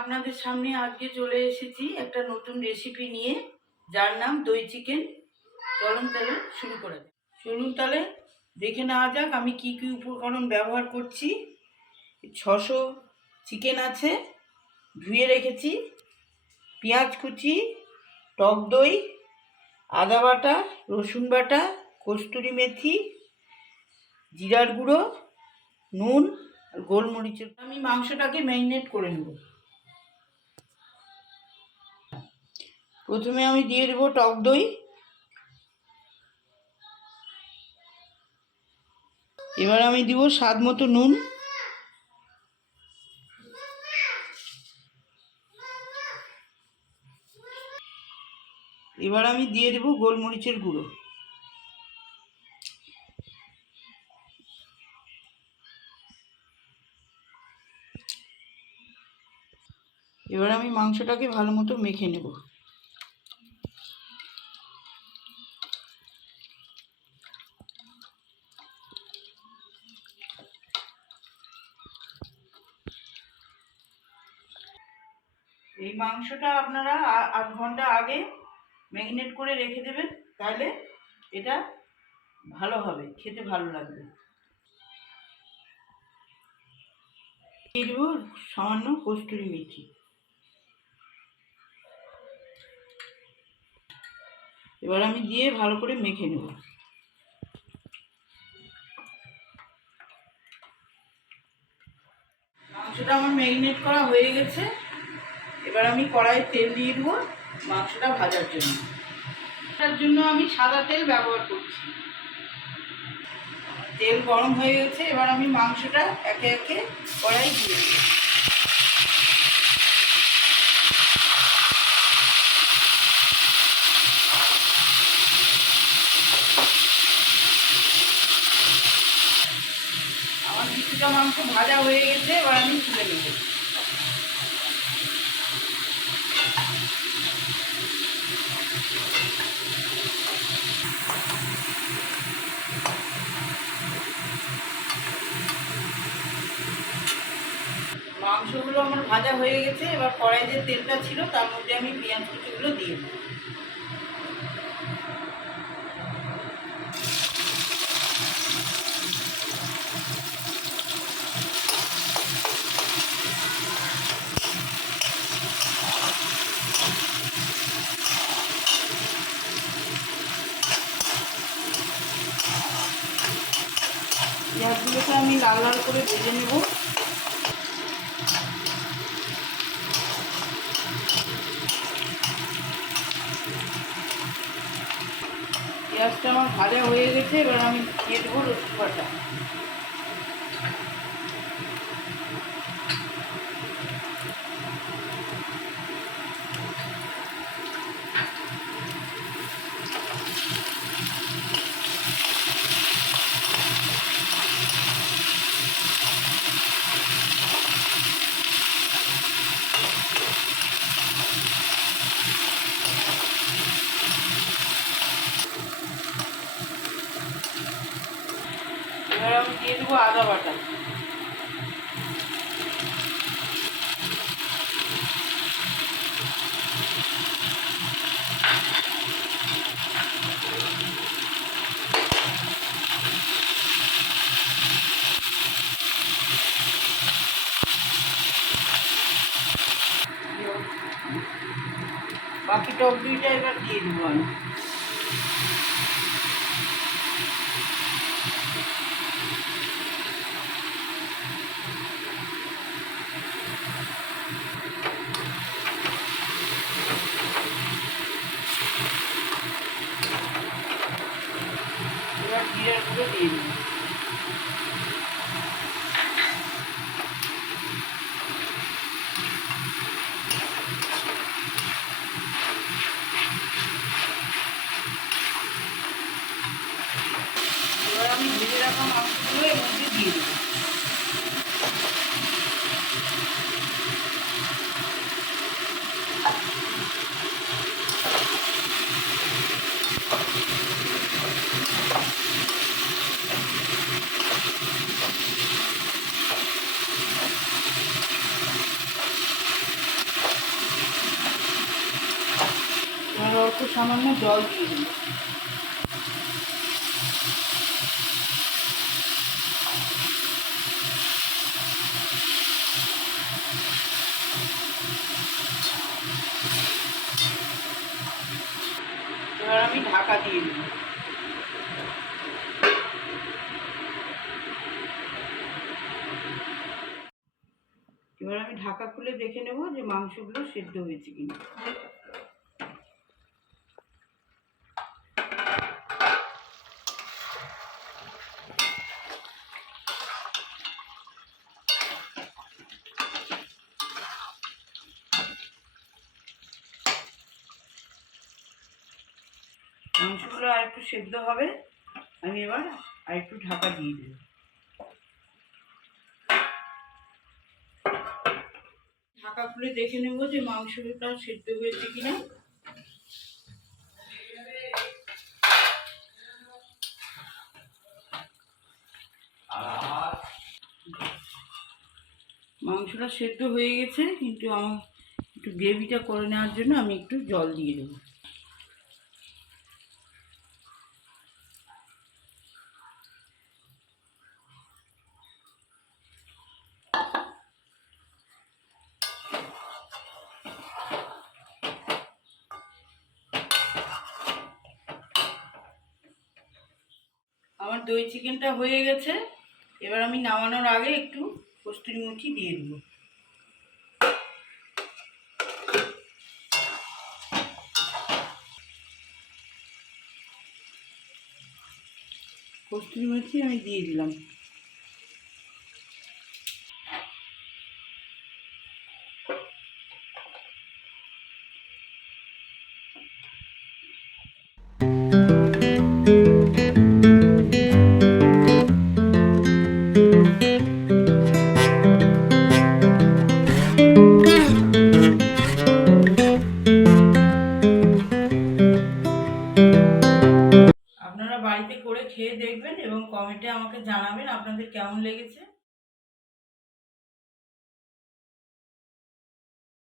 আপনাদের সামনে আজকে চলে এসেছি একটা নতুন রেসিপি নিয়ে, যার নাম দই চিকেন। চলুন তাহলে শুরু করা যাক। চলুন তাহলে দেখে নেওয়া যাক আমি কি কি উপকরণ ব্যবহার করছি। 600 চিকেন আছে, ধুয়ে রেখেছি, পেঁয়াজ কুচি, টক দই, আদা বাটা, রসুন বাটা, কস্তুরি মেথি, জিরার গুঁড়ো, নুন আর গোলমরিচের। আমি মাংসটাকে ম্যারিনেট করে নেব। প্রথমে আমি দিয়ে দেবো টক দই, এবার আমি দিব স্বাদ মতো নুন, এবার আমি দিয়ে দেবো গোলমরিচের গুঁড়ো, এবার আমি মাংসটাকে ভালো মতো মেখে নেব। এই মাংসটা আপনারা 8 ঘন্টা আগে ম্যারিনেট করে রেখে দেবেন, তাহলে এটা ভালো হবে, খেতে ভালো লাগবে। দিয়ে দেবো সামান্য কস্তুরি মেথি, এবার আমি দিয়ে ভালো করে মেখে নেব। মাংসটা আমার ম্যারিনেট করা হয়ে গেছে, এবার আমি কড়াইয়ে তেল দিয়ে দেবো মাংসটা ভাজার জন্য। তার জন্য আমি সাদা তেল ব্যবহার করছি। তেল গরম হয়ে গেছে, এবার আমি মাংসটা একে একে কড়াই দিয়ে দেবো। আমার কিছুটা মাংস ভাজা হয়ে গেছে, এবার আমি তুলে নেব। মাংসগুলো আমার ভাজা হয়ে গেছে, এবার কড়াই যে তেলটা ছিল তার মধ্যে আমি পেঁয়াজ কুচিগুলো দিয়ে দেবো। পেঁয়াজগুলোকে আমি লাল লাল করে ভেজে নেব। পেঁয়াজটা আমার ভাজা হয়ে গেছে, এবার আমি দিয়ে দেবো রসুন বাটা। এবার আমি দিয়ে দেবো আদা বাটা, বাকি টক দইটা এবার দিয়ে দেবো আমি। এবার জিরার গুঁড়ো দিয়ে দেবো। এবার আমি ভেজে রাখা মাংসগুলো এর মধ্যে দিয়ে দেবো। সামান্য জল দিয়ে দিই। এবার আমি ঢাকা দিয়ে দিই। এবার আমি ঢাকা খুলে দেখে নেব যে মাংসগুলো সেদ্ধ হয়েছে কিনা। মাংসগুলো আর একটু সেদ্ধ হবে, আমি এবার আর একটু ঢাকা দিয়ে দেব। ঢাকা খুলে দেখে নেব যে মাংসটা সেদ্ধ হয়েছে কিনা। মাংসটা সেদ্ধ হয়ে গেছে, কিন্তু আমার একটু গ্রেভিটা করে নেওয়ার জন্য আমি একটু জল দিয়ে দেবো। আমার দই চিকেনটা হয়ে গেছে। এবার আমি নামানোর আগে একটু কস্তুরি মেথি দিয়ে দেবো। কস্তুরি মেথি আমি দিয়ে দিলাম। আপনারা বাড়িতে করে খেয়ে দেখবেন এবং কমেন্টে আমাকে জানাবেন আপনাদের কেমন লেগেছে।